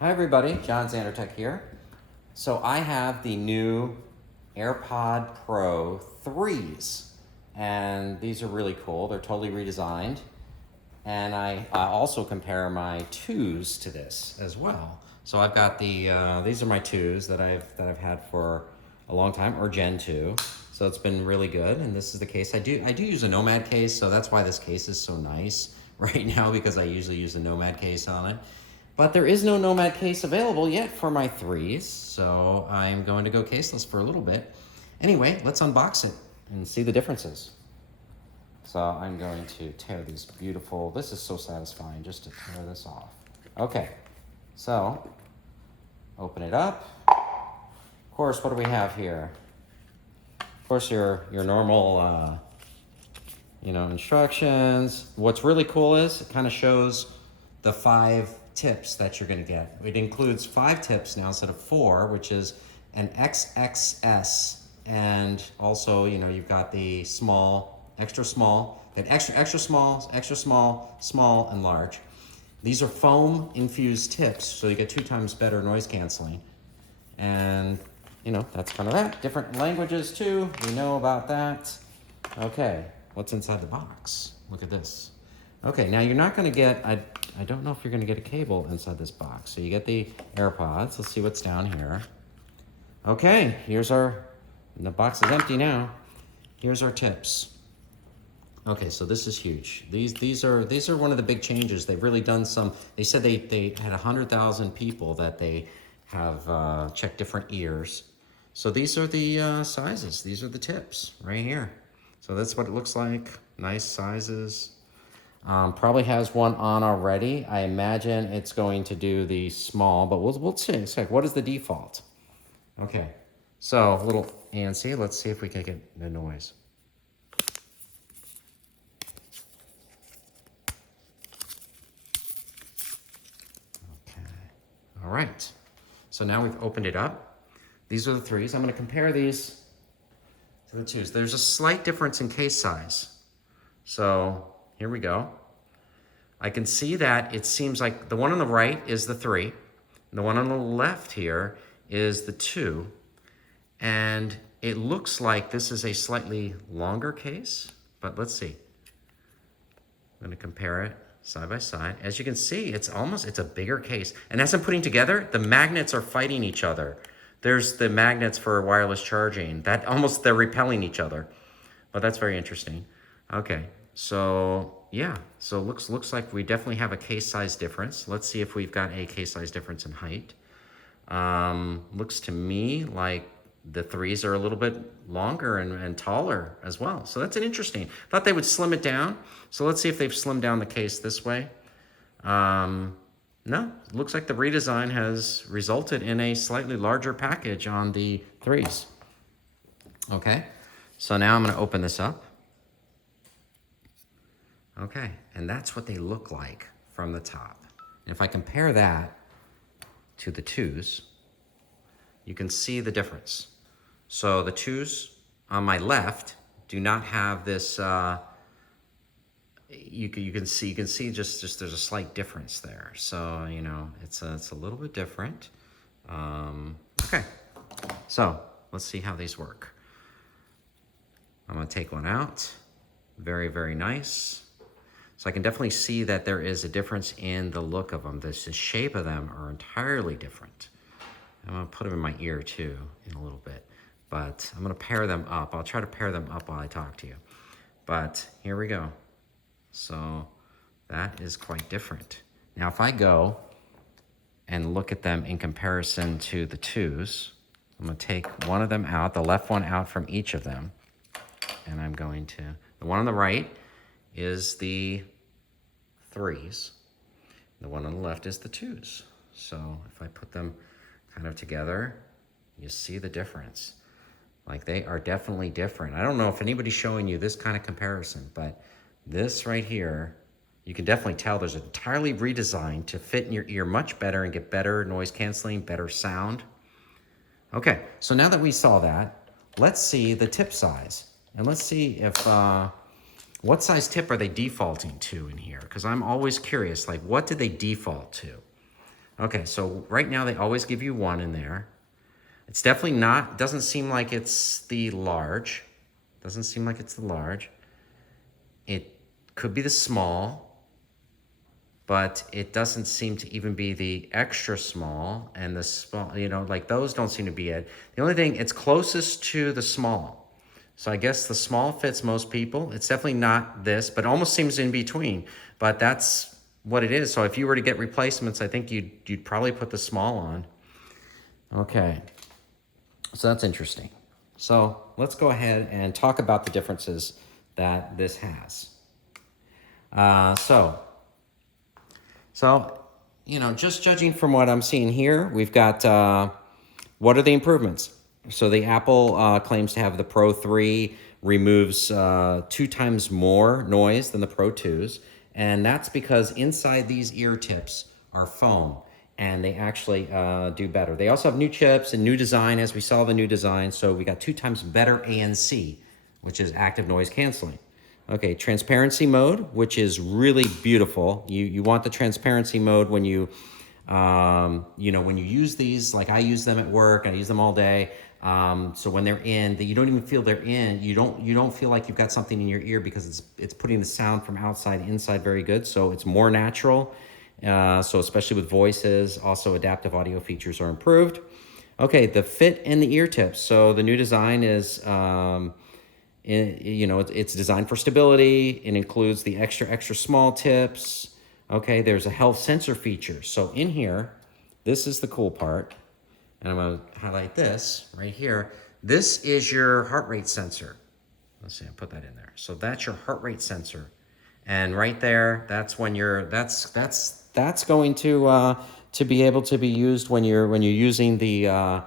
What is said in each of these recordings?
Hi everybody, JohnXanderTech here. So I have the new AirPod Pro 3s, and these are really cool. They're totally redesigned. And I also compare my 2s to this as well. So I've got these are my 2s that I've had for a long time, or Gen 2. So it's been really good, and this is the case. I do use a Nomad case, so that's why this case is so nice right now, because I usually use a Nomad case on it. But there is no Nomad case available yet for my 3s, so I'm going to go caseless for a little bit. Anyway, let's unbox it and see the differences. So I'm going to tear these beautiful, this is so satisfying just to tear this off. Okay, so open it up. Of course, what do we have here? Of course, your normal, instructions. What's really cool is it kind of shows the 5 tips that you're going to get. It includes 5 tips now instead of 4, which is an XXS, and also you've got the small, extra small, then extra small, extra small, small, and large. These are foam infused tips, so you get 2 times better noise canceling. And that's kind of that. Different languages too, we know about that. Okay, what's inside the box? Look at this. Okay, now you're not going to get, I don't know if you're going to get a cable inside this box. So you get the AirPods. Let's see what's down here. Okay, the box is empty now. Here's our tips. Okay, so this is huge. These are one of the big changes. They've really done some, they said they had 100,000 people that they have checked different ears. So these are the sizes. These are the tips right here. So that's what it looks like. Nice sizes. Probably has one on already. I imagine it's going to do the small, but we'll see. It's like, what is the default? Okay, so a little antsy. Let's see if we can get the noise. Okay, all right. So now we've opened it up. These are the 3s. I'm going to compare these to the 2s. There's a slight difference in case size. So here we go. I can see that it seems like the one on the right is the 3. And the one on the left here is the 2. And it looks like this is a slightly longer case, but let's see. I'm going to compare it side by side. As you can see, it's a bigger case. And as I'm putting together, the magnets are fighting each other. There's the magnets for wireless charging. They're repelling each other. But that's very interesting. Okay, so yeah, so looks like we definitely have a case size difference. Let's see if we've got a case size difference in height. Looks to me like the 3s are a little bit longer and taller as well. So that's an interesting. Thought they would slim it down. So let's see if they've slimmed down the case this way. No, looks like the redesign has resulted in a slightly larger package on the 3s. Okay, so now I'm going to open this up. Okay, and that's what they look like from the top. And if I compare that to the 2s, you can see the difference. So the 2s on my left do not have this, you can see just there's a slight difference there. So, it's a little bit different. Okay, so let's see how these work. I'm gonna take one out. Very, very nice. So I can definitely see that there is a difference in the look of them. The shape of them are entirely different. I'm gonna put them in my ear too in a little bit, but I'm gonna pair them up. I'll try to pair them up while I talk to you. But here we go. So that is quite different. Now if I go and look at them in comparison to the 2s, I'm gonna take one of them out, the left one out from each of them, and I'm going to, the one on the right is the 3s. The one on the left is the 2s. So if I put them kind of together, you see the difference. Like, they are definitely different. I don't know if anybody's showing you this kind of comparison, but this right here, you can definitely tell there's entirely redesigned to fit in your ear much better and get better noise canceling, better sound. Okay, so now that we saw that, let's see the tip size. And let's see if, what size tip are they defaulting to in here? Because I'm always curious, like, what did they default to? Okay, so right now they always give you one in there. It's definitely not, doesn't seem like it's the large. Doesn't seem like it's the large. It could be the small, but it doesn't seem to even be the extra small and the small, you know, like those don't seem to be it. The only thing, it's closest to the small. So I guess the small fits most people. It's definitely not this, but almost seems in between. But that's what it is. So if you were to get replacements, I think you'd probably put the small on. Okay, so that's interesting. So let's go ahead and talk about the differences that this has. So, you know, just judging from what I'm seeing here, we've got, what are the improvements? So the Apple claims to have the Pro 3 removes 2 times more noise than the Pro 2s. And that's because inside these ear tips are foam, and they actually do better. They also have new chips and new design, as we saw the new design. So we got 2 times better ANC, which is active noise canceling. Okay, transparency mode, which is really beautiful. You want the transparency mode when you, you know, when you use these, like I use them at work, I use them all day. So when they're in, you don't even feel they're in. You don't feel like you've got something in your ear because it's putting the sound from outside inside very good. So it's more natural. So especially with voices, also adaptive audio features are improved. Okay, the fit in the ear tips. So the new design is, you know, it's designed for stability. It includes the extra small tips. Okay, there's a health sensor feature. So in here, this is the cool part. And I'm going to highlight this right here. This is your heart rate sensor. Let's see, I put that in there. So that's your heart rate sensor. And right there, that's when you're, that's going to be able to be used when you're using the,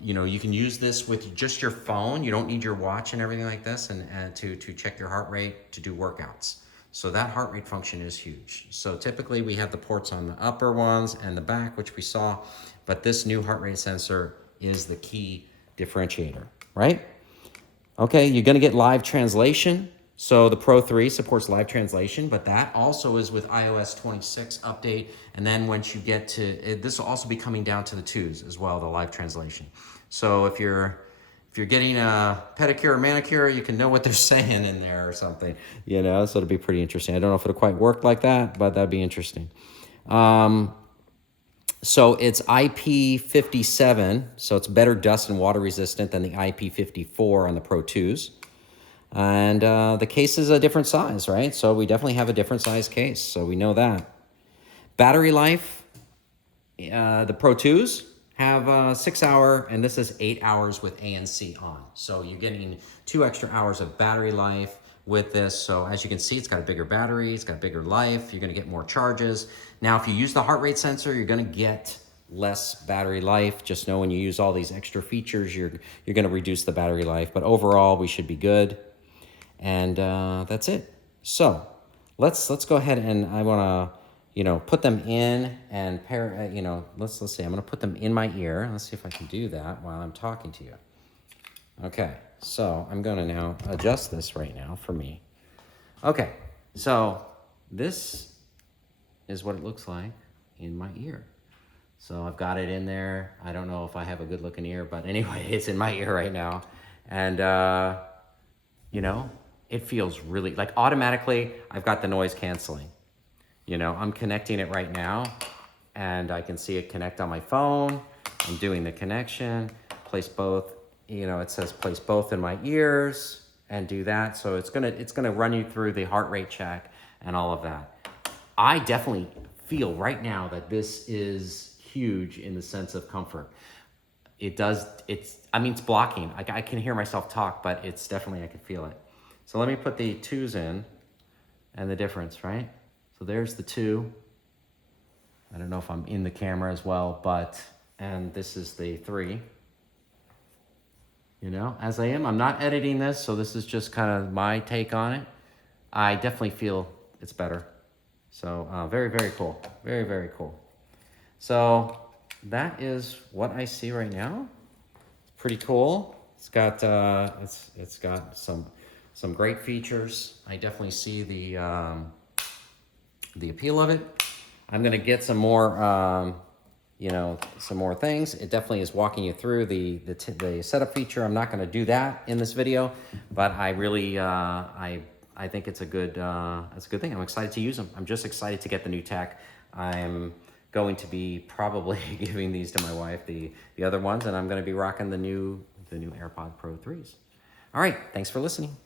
you know, you can use this with just your phone. You don't need your watch and everything like this, and to check your heart rate to do workouts. So that heart rate function is huge. So typically we have the ports on the upper ones and the back, which we saw, but this new heart rate sensor is the key differentiator, right? Okay, you're gonna get live translation. So the Pro 3 supports live translation, but that also is with iOS 26 update. And then once you get to, this will also be coming down to the 2s as well, the live translation. So if you're getting a pedicure or manicure, you can know what they're saying in there or something, you know, so it'll be pretty interesting. I don't know if it'll quite work like that, but that'd be interesting. So it's IP57, so it's better dust and water resistant than the IP54 on the Pro 2s. And the case is a different size, right? So we definitely have a different size case, so we know that. Battery life, the Pro 2s have 6 hour, and this is 8 hours with ANC on. So you're getting 2 extra hours of battery life with this. So as you can see, it's got a bigger battery, it's got bigger life, you're gonna get more charges. Now, if you use the heart rate sensor, you're gonna get less battery life. Just know when you use all these extra features, you're gonna reduce the battery life, but overall, we should be good. And that's it. So let's go ahead, and I wanna, you know, put them in and pair, you know, let's see, I'm gonna put them in my ear. Let's see if I can do that while I'm talking to you. Okay, so I'm gonna now adjust this right now for me. Okay, so this is what it looks like in my ear. So I've got it in there. I don't know if I have a good looking ear, but anyway, it's in my ear right now. And, you know, it feels really, like automatically, I've got the noise canceling. You know, I'm connecting it right now, and I can see it connect on my phone. I'm doing the connection, place both, you know, it says place both in my ears and do that. So it's gonna run you through the heart rate check and all of that. I definitely feel right now that this is huge in the sense of comfort. I mean, it's blocking. I can hear myself talk, but it's definitely, I can feel it. So let me put the 2s in and the difference, right? So there's the 2. I don't know if I'm in the camera as well, but, and this is the 3. You know, as I am, I'm not editing this, so this is just kind of my take on it. I definitely feel it's better. So very, very cool. Very, very cool. So that is what I see right now. It's pretty cool. It's got it's got some great features. I definitely see the appeal of it. I'm gonna get some more, you know, some more things. It definitely is walking you through the setup feature. I'm not gonna do that in this video, but I really, I think it's a good thing. I'm excited to use them. I'm just excited to get the new tech. I'm going to be probably giving these to my wife, the other ones, and I'm gonna be rocking the new AirPod Pro 3s. All right, thanks for listening.